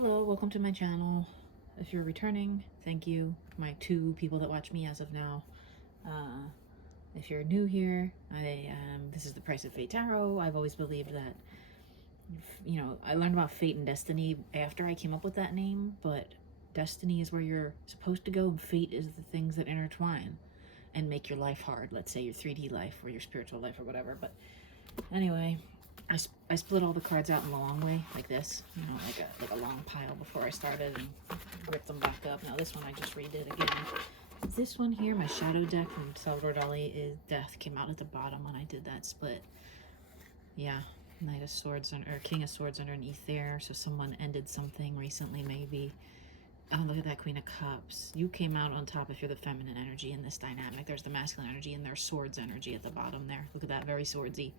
Hello, welcome to my channel. If you're returning, thank you. My 2 people that watch me as of now. If you're new here, this is the Price of Fate Tarot. I've always believed that, I learned about fate and destiny after I came up with that name, but destiny is where you're supposed to go, and fate is the things that intertwine and make your life hard. Let's say your 3D life or your spiritual life or whatever. But anyway, I split all the cards out in the long way, like this, like a long pile before I started, and ripped them back up. Now this one I just redid again. This one here, my shadow deck from Salvador Dali, is Death, came out at the bottom when I did that split. Yeah, Knight of Swords or King of Swords underneath there. So someone ended something recently, maybe. Oh, look at that Queen of Cups. You came out on top if you're the feminine energy in this dynamic. There's the masculine energy and there's swords energy at the bottom there. Look at that, very swordsy.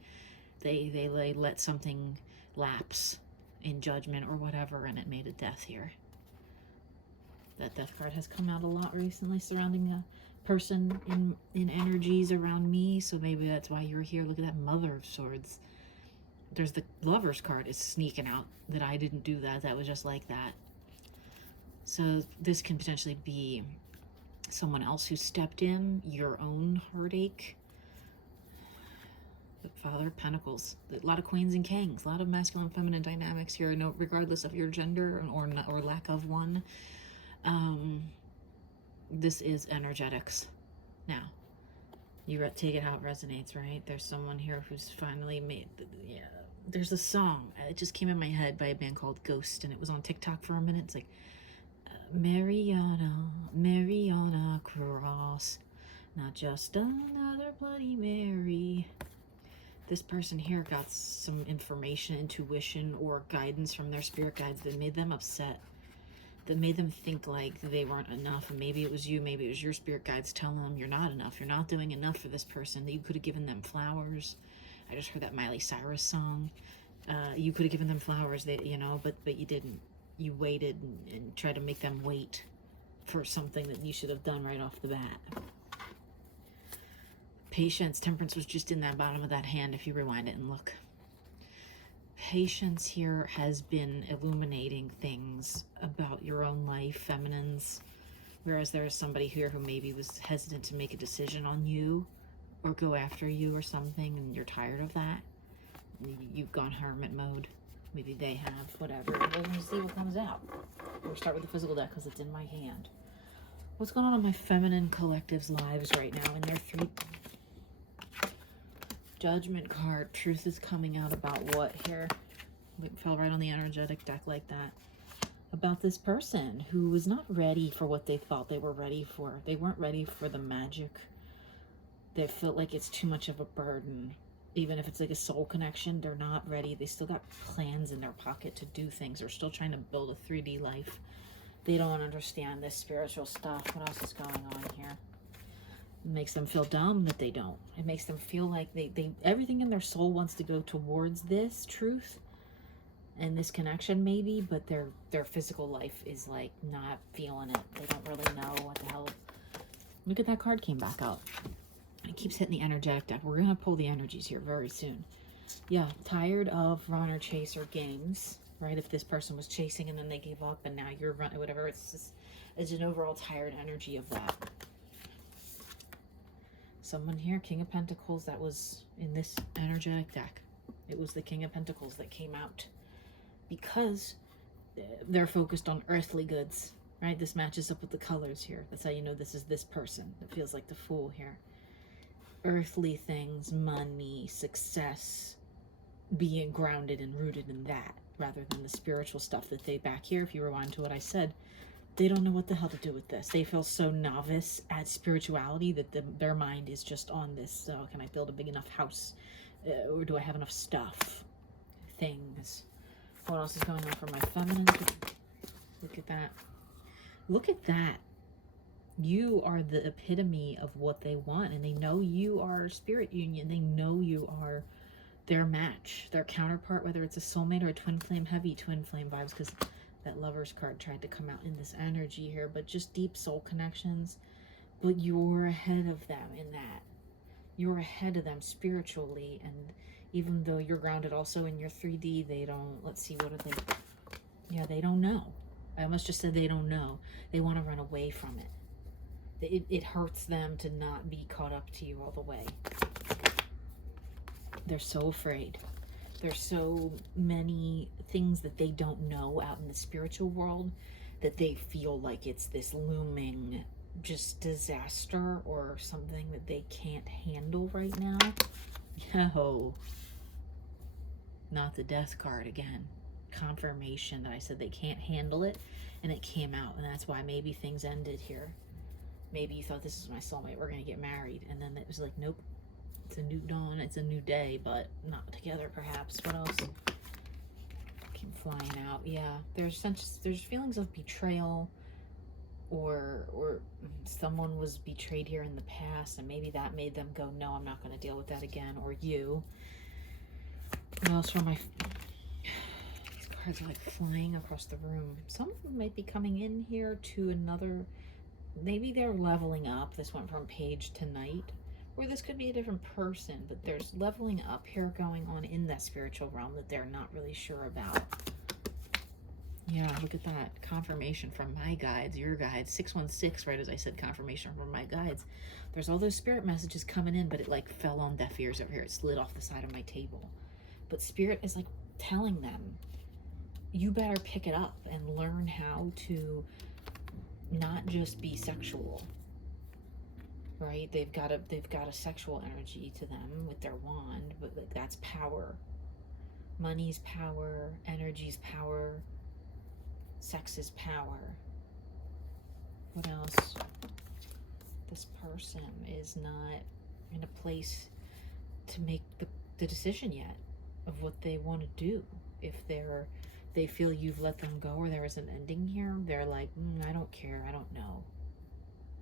They let something lapse in judgment or whatever, and it made a death here. That death card has come out a lot recently surrounding a person in energies around me, so maybe that's why you're here. Look at that Mother of Swords. There's the Lover's card is sneaking out that I didn't do that. That was just like that. So this can potentially be someone else who stepped in, your own heartache. Father of Pentacles, a lot of queens and kings, a lot of masculine and feminine dynamics here, no, regardless of your gender or lack of one. This is energetics. Now, you take it how it resonates, right? There's someone here who's finally made, there's a song, it just came in my head by a band called Ghost, and it was on TikTok for a minute. It's like, Mariana, Mariana Cross, not just another Bloody Mary. This person here got some information, intuition, or guidance from their spirit guides that made them upset, that made them think like they weren't enough. And maybe it was you, maybe it was your spirit guides telling them you're not enough, you're not doing enough for this person, that you could have given them flowers. I just heard that Miley Cyrus song. You could have given them flowers, that but you didn't. You waited and tried to make them wait for something that you should have done right off the bat. Patience, Temperance was just in that bottom of that hand if you rewind it and look. Patience here has been illuminating things about your own life, feminines, whereas there is somebody here who maybe was hesitant to make a decision on you or go after you or something, and you're tired of that. You've gone hermit mode. Maybe they have, whatever. We're going to see what comes out. We'll start with the physical deck because it's in my hand. What's going on in my feminine collective's lives right now in their 3 Judgment card. Truth is coming out about what here? It fell right on the energetic deck like that. About this person who was not ready for what they thought they were ready for. They weren't ready for the magic. They felt like it's too much of a burden. Even if it's like a soul connection, they're not ready. They still got plans in their pocket to do things. They're still trying to build a 3D life. They don't understand this spiritual stuff. What else is going on here? It makes them feel dumb that they don't. It makes them feel like they everything in their soul wants to go towards this truth and this connection maybe, but their physical life is like not feeling it. They don't really know what the hell. Look at that card came back out. It keeps hitting the energetic deck. We're gonna pull the energies here very soon. Yeah, tired of runner chaser games, right? If this person was chasing and then they gave up and now you're running, whatever, it's an overall tired energy of that. Someone here, King of Pentacles, that was in this energetic deck. It was the King of Pentacles that came out because they're focused on earthly goods, right? This matches up with the colors here. That's how you know this is this person. It feels like the Fool here. Earthly things, money, success, being grounded and rooted in that rather than the spiritual stuff that they back here. If you rewind to what I said, they don't know what the hell to do with this. They feel so novice at spirituality that their mind is just on this. So can I build a big enough house? Or do I have enough stuff? Things. What else is going on for my feminine? Look at that. Look at that. You are the epitome of what they want, and they know you are spirit union. They know you are their match, their counterpart, whether it's a soulmate or a twin flame, heavy twin flame vibes, because that Lover's card tried to come out in this energy here, but just deep soul connections. But you're ahead of them in that. You're ahead of them spiritually, and even though you're grounded also in your 3D, they don't, let's see, what are they? Yeah, they don't know. I almost just said they don't know. They want to run away from it. It hurts them to not be caught up to you all the way. They're so afraid. There's so many things that they don't know out in the spiritual world that they feel like it's this looming just disaster or something that they can't handle right now. Yo, not the death card again. Confirmation that I said they can't handle it, and it came out, and that's why maybe things ended here. Maybe you thought, this is my soulmate, we're gonna get married, and then it was like, nope, it's a new dawn, it's a new day, but not together perhaps. What else came flying out? Yeah, there's feelings of betrayal, or someone was betrayed here in the past, and maybe that made them go, no, I'm not going to deal with that again. Or you. What else from my... These cards are like flying across the room. Some of them might be coming in here to another... Maybe they're leveling up. This went from page to night. Or this could be a different person, but there's leveling up here going on in that spiritual realm that they're not really sure about. Yeah, look at that. Confirmation from my guides, your guides. 616, right as I said, confirmation from my guides. There's all those spirit messages coming in, but it like fell on deaf ears over here. It slid off the side of my table. But spirit is like telling them, you better pick it up and learn how to not just be sexual. Right? They've got a sexual energy to them with their wand, but like that's power. Money's power, energy's power. Sex is power. What else? This person is not in a place to make the decision yet of what they want to do. If they feel you've let them go or there is an ending here, they're like, I don't care, I don't know.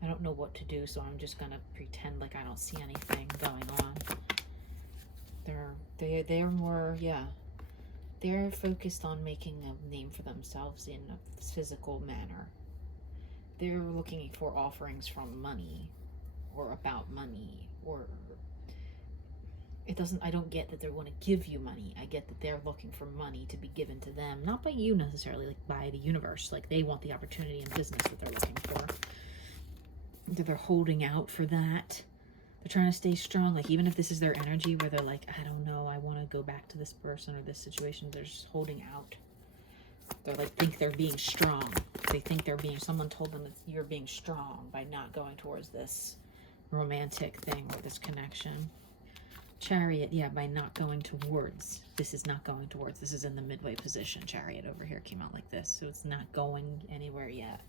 I don't know what to do, so I'm just gonna pretend like I don't see anything going on. They're more, yeah. They're focused on making a name for themselves in a physical manner. They're looking for offerings from money or about money, or I don't get that they want to give you money. I get that they're looking for money to be given to them, not by you necessarily, like by the universe. Like they want the opportunity in business that they're looking for. They're holding out for that. They're trying to stay strong. Like even if this is their energy where they're like, I don't know, I want to go back to this person or this situation, they're just holding out. They're like, think they're being strong. They think they're being, someone told them that you're being strong by not going towards this romantic thing or this connection. Chariot, yeah, by not going towards. This is not going towards. This is in the midway position. Chariot over here came out like this, so it's not going anywhere yet.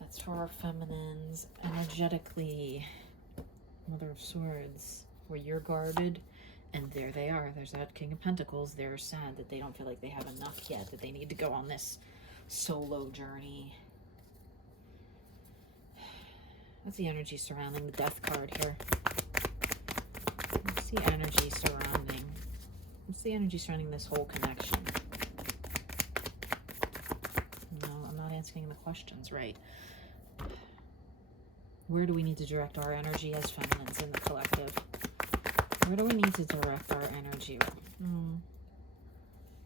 That's for our feminines. Energetically, Mother of Swords, where you're guarded, and there they are. There's that King of Pentacles. They're sad that they don't feel like they have enough yet, that they need to go on this solo journey. What's the energy surrounding the Death card here? What's the energy surrounding? What's the energy surrounding this whole connection? No, I'm not answering the questions right. Where do we need to direct our energy as feminines in the collective? Where do we need to direct our energy?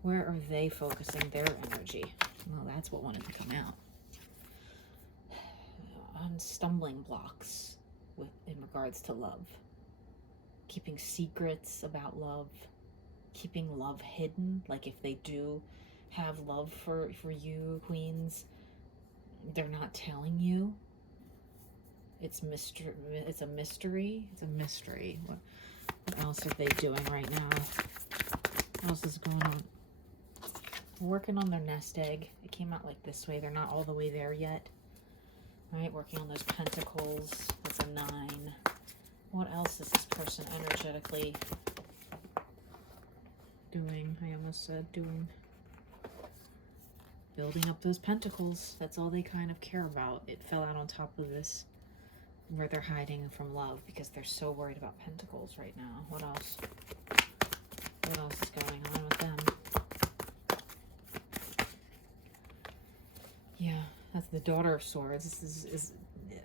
Where are they focusing their energy? Well, that's what wanted to come out. On stumbling blocks in regards to love. Keeping secrets about love. Keeping love hidden. Like if they do have love for you, queens, they're not telling you. It's mystery. It's a mystery. It's a mystery. What else are they doing right now? What else is going on? Working on their nest egg. It came out like this way. They're not all the way there yet. Right? Working on those pentacles. That's a 9. What else is this person energetically doing? I almost said doing. Building up those pentacles. That's all they kind of care about. It fell out on top of this. Where they're hiding from love because they're so worried about pentacles right now. What else? What else is going on with them? Yeah, that's the Daughter of Swords. This is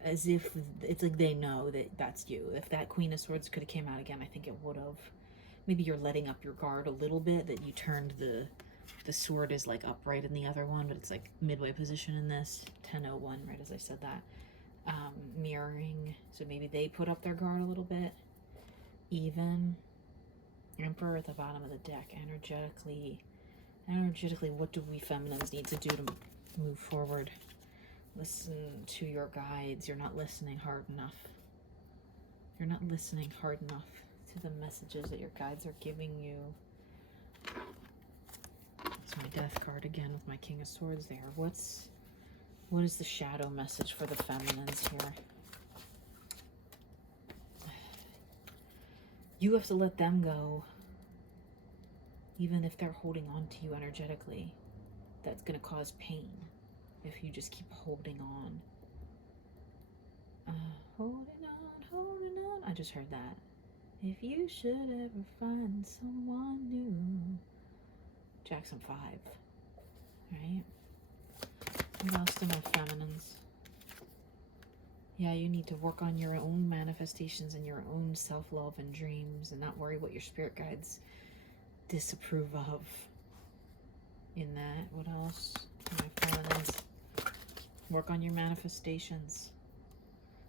as if it's like they know that that's you. If that Queen of Swords could have came out again, I think it would have. Maybe you're letting up your guard a little bit, that you turned the The sword is like upright in the other one, but it's like midway position in this. 1001, right as I said that. Mirroring, so maybe they put up their guard a little bit. Even. Emperor at the bottom of the deck. Energetically, what do we feminines need to do to move forward? Listen to your guides. You're not listening hard enough. You're not listening hard enough to the messages that your guides are giving you. That's my death card again with my King of Swords there. What is the shadow message for the feminines here? You have to let them go, even if they're holding on to you energetically. That's going to cause pain if you just keep holding on. Holding on. I just heard that. If you should ever find someone new. Jackson 5. Right? What else to my feminines? Yeah, you need to work on your own manifestations and your own self-love and dreams and not worry what your spirit guides disapprove of. In that, what else? My feminines. Work on your manifestations.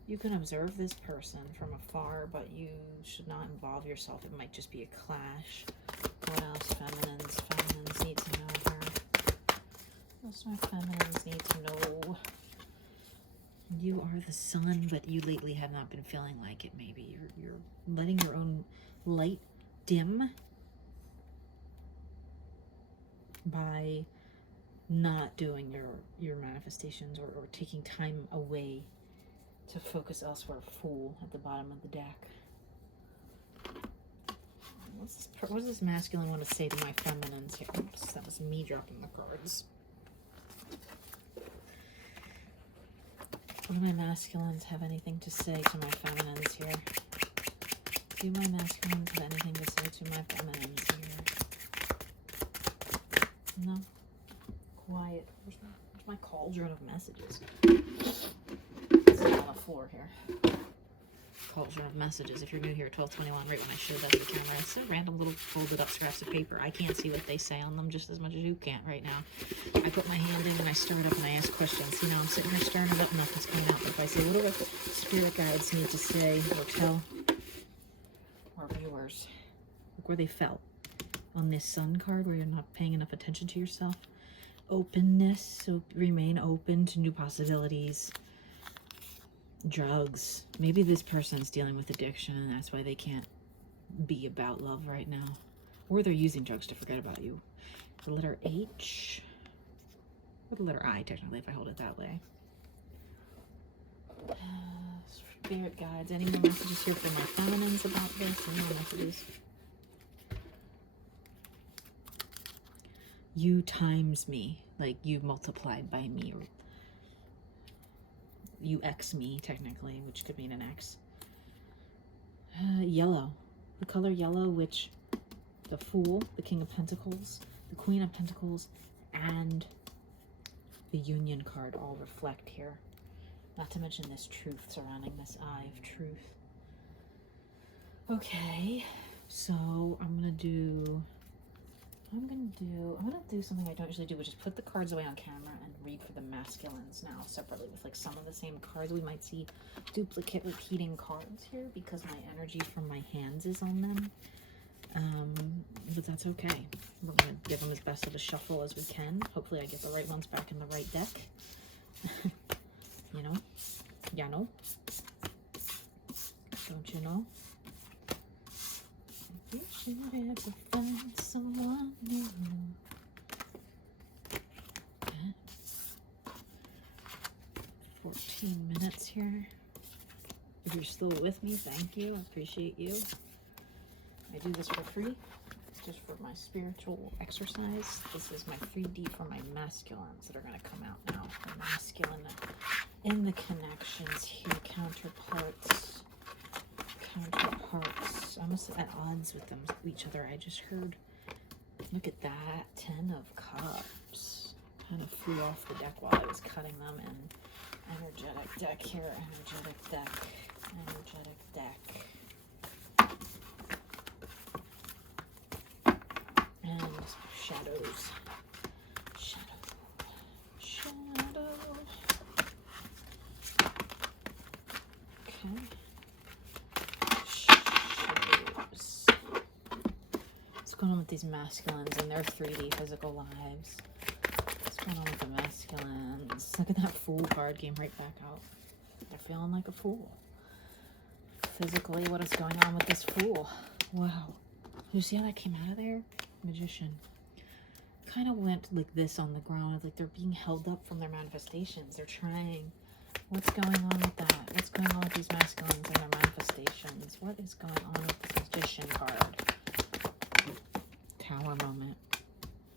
You can observe this person from afar, but you should not involve yourself. It might just be a clash. What else, feminines? Feminines need to know her. What else do my feminines need to know? You are the sun, but you lately have not been feeling like it, maybe. You're letting your own light dim by not doing your manifestations or taking time away to focus elsewhere. Fool at the bottom of the deck. What does this masculine want to say to my feminines here? Oops, that was me dropping the cards. What do my masculines have anything to say to my feminines here? Do my masculines have anything to say to my feminines here? No? Quiet. Where's my cauldron of messages? This is on the floor here. Cauldron of messages. If you're new here, 1221, right when I showed that to the camera. It's a random little folded up scraps of paper. I can't see what they say on them just as much as you can't right now. I put my hand in and I stir it up and I ask questions. You know, I'm sitting here stirring it up and nothing's coming out. But if I say, what do our spirit guides need to say or tell our viewers? Look where they fell. On this sun card where you're not paying enough attention to yourself. Openness. So remain open to new possibilities. Drugs. Maybe this person's dealing with addiction and that's why they can't be about love right now. Or they're using drugs to forget about you. The letter H. Or the letter I, technically, if I hold it that way. Spirit guides. Any more messages here for my feminines about this? Any more messages? You times me. Like you multiplied by me. Or you X me, technically, which could mean an X. Yellow. The color yellow, which the Fool, the King of Pentacles, the Queen of Pentacles, and the Union card all reflect here. Not to mention this truth surrounding this Eye of Truth. Okay, so I'm gonna do something I don't usually do, which is put the cards away on camera and read for the masculines now separately with like some of the same cards. We might see duplicate repeating cards here because my energy from my hands is on them. But that's okay. We're gonna give them as best of a shuffle as we can. Hopefully I get the right ones back in the right deck. You know? Ya know? Don't you know? You should ever find someone new. Okay. 14 minutes here. If you're still with me, thank you. I appreciate you. I do this for free, just for my spiritual exercise. This is my 3D for my masculines that are going to come out now. The masculine in the connections here, counterparts. I'm at odds with them, each other. I just heard, look at that, 10 of Cups. Kind of flew off the deck while I was cutting them. And energetic deck here, energetic deck, energetic deck. And shadows. these masculines and their 3D physical lives. What's going on with the masculines? Look at that Fool card, came right back out. They're feeling like a fool. Physically, what is going on with this Fool? Wow. You see how that came out of there? Magician. Kind of went like this on the ground, like they're being held up from their manifestations. They're trying. What's going on with that? What's going on with these masculines and their manifestations? What is going on with this Magician card? Tower moment.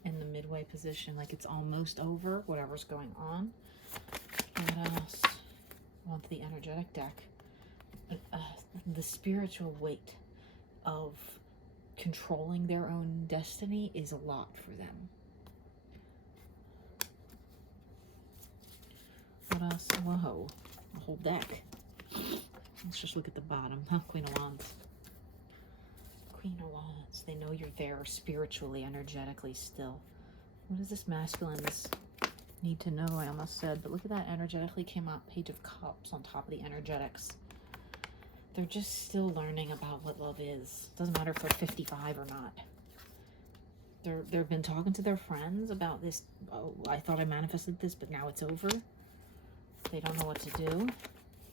In the midway position, like it's almost over, whatever's going on. What else? On the energetic deck. The spiritual weight of controlling their own destiny is a lot for them. What else? Whoa, a whole deck. Let's just look at the bottom. Huh? Queen of Wands. Queen of Wands. They know you're there spiritually, energetically still. What does this masculine need to know? I almost said, but look at that. Energetically came out Page of Cups on top of the energetics. They're just still learning about what love is. Doesn't matter if they're 55 or not. They've been talking to their friends about this. Oh, I thought I manifested this, but now it's over. They don't know what to do.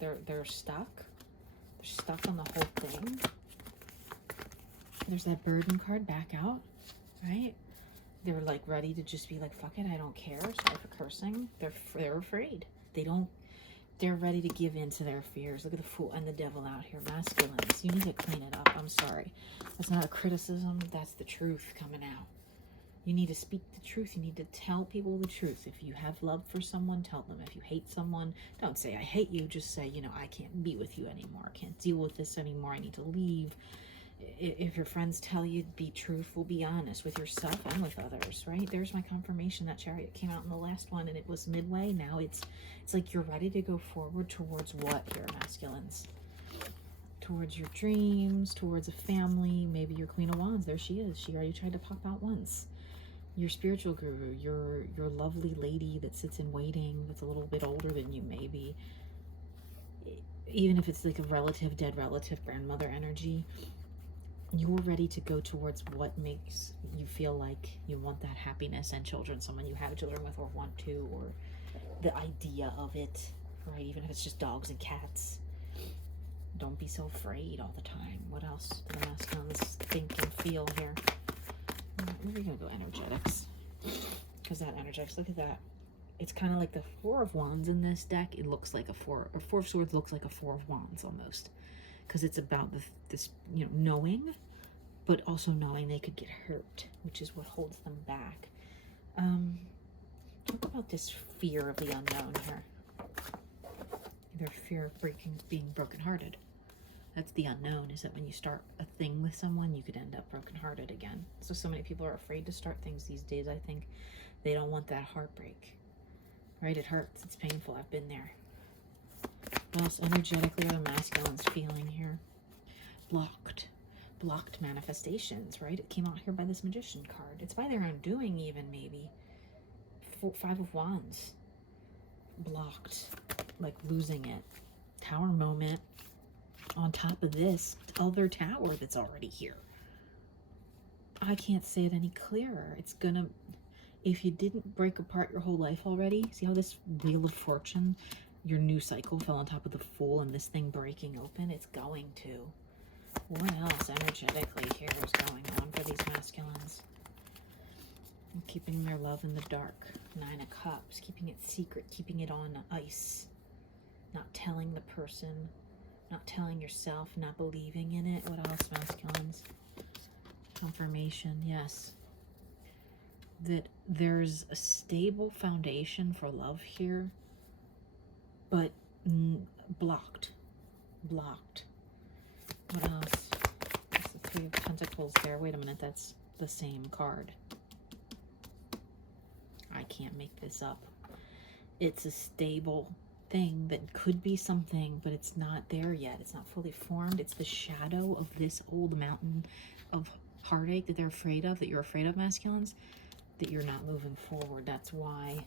They're stuck. They're stuck on the whole thing. There's that burden card back out, right? They're like ready to just be like, fuck it, I don't care. Sorry for cursing. They're afraid. They're ready to give in to their fears. Look at the Fool and the Devil out here. Masculines, you need to clean it up. I'm sorry. That's not a criticism. That's the truth coming out. You need to speak the truth. You need to tell people the truth. If you have love for someone, tell them. If you hate someone, don't say, I hate you. Just say, you know, I can't be with you anymore. I can't deal with this anymore. I need to leave. If your friends tell you, be truthful, be honest with yourself and with others, right? There's my confirmation. That Chariot came out in the last one and it was midway. Now it's like you're ready to go forward towards what here, masculines? Towards your dreams, towards a family, maybe your Queen of Wands. There she is. She already tried to pop out once. Your spiritual guru, your lovely lady that sits in waiting, that's a little bit older than you maybe. Even if it's like a relative, dead relative, grandmother energy, you're ready to go towards what makes you feel like you want that happiness and children, someone you have children with or want to, or the idea of it, right? Even if it's just dogs and cats. Don't be so afraid all the time. What else do the masculines think and feel here? We're going to go energetics. Because that energetics, look at that. It's kind of like the Four of Wands in this deck. It looks like a Four of Swords looks like a Four of Wands almost. Because it's about this, you know, knowing, but also knowing they could get hurt, which is what holds them back. Talk about this fear of the unknown here. Their fear of being brokenhearted. That's the unknown, is that when you start a thing with someone, you could end up brokenhearted again. So many people are afraid to start things these days, I think. They don't want that heartbreak. Right? It hurts. It's painful. I've been there. What else energetically are the masculines feeling here? Blocked manifestations, right? It came out here by this Magician card. It's by their own doing even, maybe. Five of Wands. Blocked. Like losing it. Tower moment. On top of this other tower that's already here. I can't say it any clearer. It's gonna, if you didn't break apart your whole life already, see how this Wheel of Fortune, your new cycle fell on top of the Fool and this thing breaking open? It's going to. What else energetically here is going on for these masculines? Keeping their love in the dark. Nine of Cups. Keeping it secret. Keeping it on ice. Not telling the person. Not telling yourself. Not believing in it. What else, masculines? Confirmation. Yes. That there's a stable foundation for love here. But blocked. Blocked. What else? That's the Three of Pentacles there. Wait a minute. That's the same card. I can't make this up. It's a stable thing that could be something, but it's not there yet. It's not fully formed. It's the shadow of this old mountain of heartache that they're afraid of, that you're afraid of, masculines, that you're not moving forward. That's why.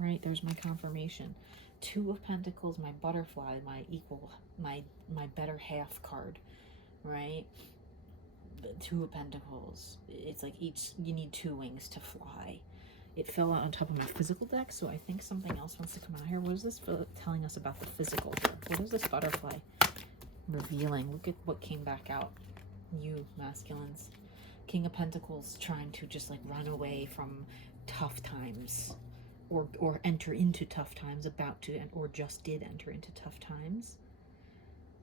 Right? There's my confirmation. Two of Pentacles, my butterfly, my equal, my better half card. Right? the Two of Pentacles. It's like each, you need two wings to fly. It fell out on top of my physical deck, so I think something else wants to come out here. What is this telling us about the physical here? What is this butterfly revealing? Look at what came back out. You masculines. King of Pentacles trying to just like run away from tough times, or enter into tough times, about to, or just did enter into tough times.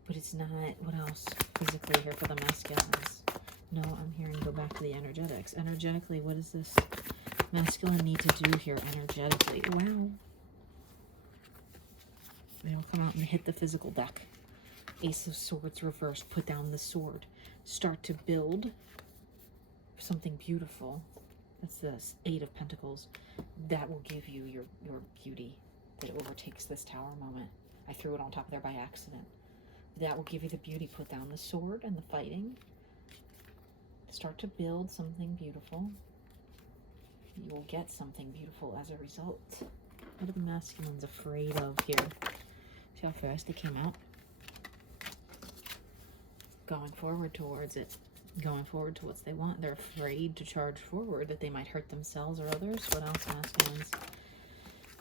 But it's not. What else physically here for the masculines? No, I'm hearing go back to the energetics. Energetically, what does this masculine need to do here energetically? Wow. They'll come out and hit the physical deck. Ace of Swords reversed. Put down the sword. Start to build something beautiful. That's the Eight of Pentacles. That will give you your beauty that overtakes this Tower moment. I threw it on top of there by accident. That will give you the beauty. Put down the sword and the fighting. Start to build something beautiful. You will get something beautiful as a result. What are the masculines afraid of here? See how fast they came out? Going forward towards it. Going forward to what they want. They're afraid to charge forward, that they might hurt themselves or others. What else, masculines?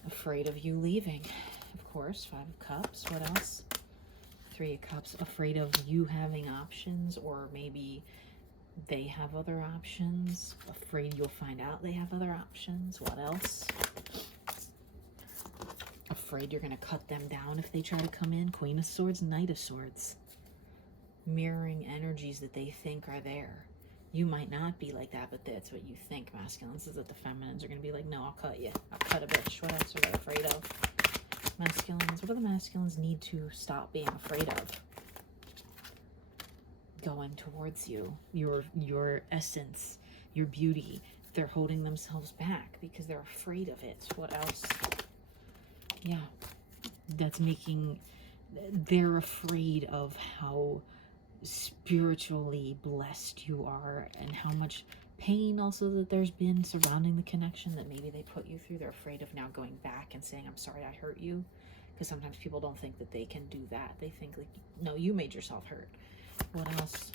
Afraid of you leaving. Of course, Five of Cups. What else? Three of Cups. Afraid of you having options, or maybe they have other options. Afraid you'll find out they have other options. What else? Afraid you're going to cut them down if they try to come in. Queen of Swords, Knight of Swords. Mirroring energies that they think are there. You might not be like that, but that's what you think, masculines, is that the feminines are going to be like, no, I'll cut you. I'll cut a bitch. What else are they afraid of? Masculines, what do the masculines need to stop being afraid of? Going towards you, your essence, your beauty. They're holding themselves back because they're afraid of it. What else? Yeah, that's making, they're afraid of how spiritually blessed you are, and how much pain also that there's been surrounding the connection that maybe they put you through. They're afraid of now going back and saying, I'm sorry I hurt you, because sometimes people don't think that they can do that. They think like, no, you made yourself hurt. What else?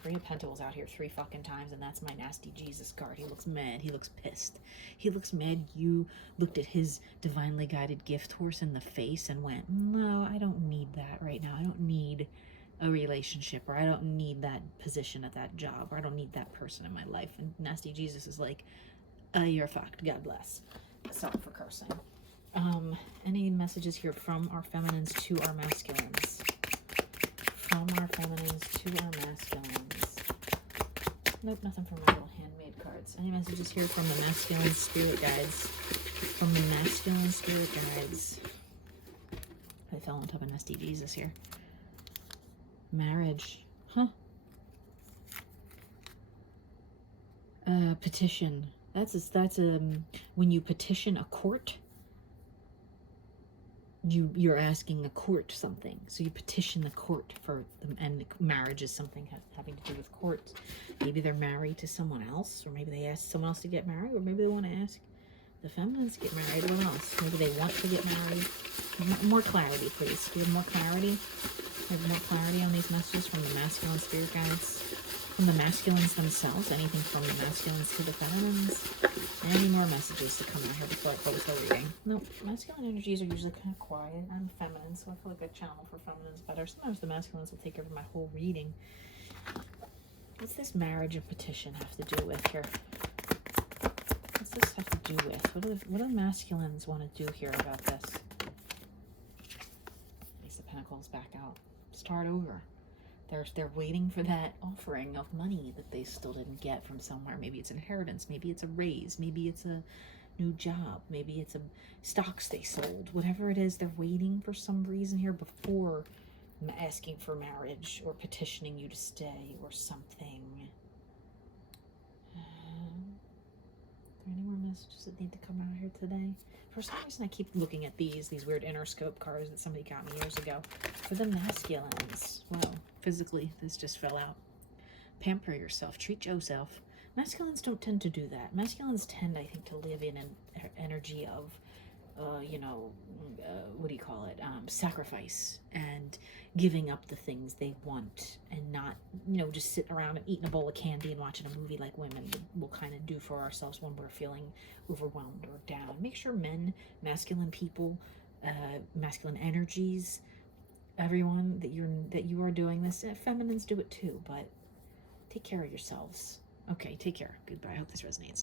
Three of Pentacles out here 3 fucking times, and that's my nasty Jesus card. He looks mad. He looks pissed. He looks mad you looked at his divinely guided gift horse in the face and went, no, I don't need that right now. I don't need a relationship, or I don't need that position at that job, or I don't need that person in my life. And nasty Jesus is like, you're fucked. God bless. Sorry for cursing. Any messages here from our feminines to our masculines? From our feminines to our masculines. Nope, nothing from my little handmade cards. Any messages here from the masculine spirit guides? From the masculine spirit guides. I fell on top of nasty Jesus here. Marriage. Huh. Petition. That's when you petition a court, you're asking the court something. So you petition the court for them, and marriage is something having to do with courts. Maybe they're married to someone else, or maybe they ask someone else to get married, or maybe they want to ask the feminines to get married. What else? Maybe they want to get married. More clarity, please. Give more clarity. Have more clarity on these messages from the masculine spirit guides, from the masculines themselves. Anything from the masculines to the feminines. Any more messages to come out here before I close the reading? Nope. Masculine energies are usually kind of quiet. I'm feminine, so I feel like I channel for feminines better. Sometimes the masculines will take over my whole reading. What's this marriage and petition have to do with here? What's this have to do with? What do the masculines want to do here about this? Ace of Pentacles back out. Start over. They're waiting for that offering of money that they still didn't get from somewhere. Maybe it's inheritance. Maybe it's a raise. Maybe it's a new job. Maybe it's a stocks they sold. Whatever it is, they're waiting for some reason here before asking for marriage or petitioning you to stay or something. Are there any more messages that need to come out here today? For some reason, I keep looking at these weird Interscope cards that somebody got me years ago. For the masculines. Well, physically, this just fell out. Pamper yourself. Treat yourself. Masculines don't tend to do that. Masculines tend, I think, to live in an energy of you know, what do you call it? Sacrifice and giving up the things they want and not, you know, just sitting around and eating a bowl of candy and watching a movie like women will kind of do for ourselves when we're feeling overwhelmed or down. Make sure men, masculine people, masculine energies, everyone that you are doing this. Feminines do it too, but take care of yourselves. Okay, take care. Goodbye. I hope this resonates.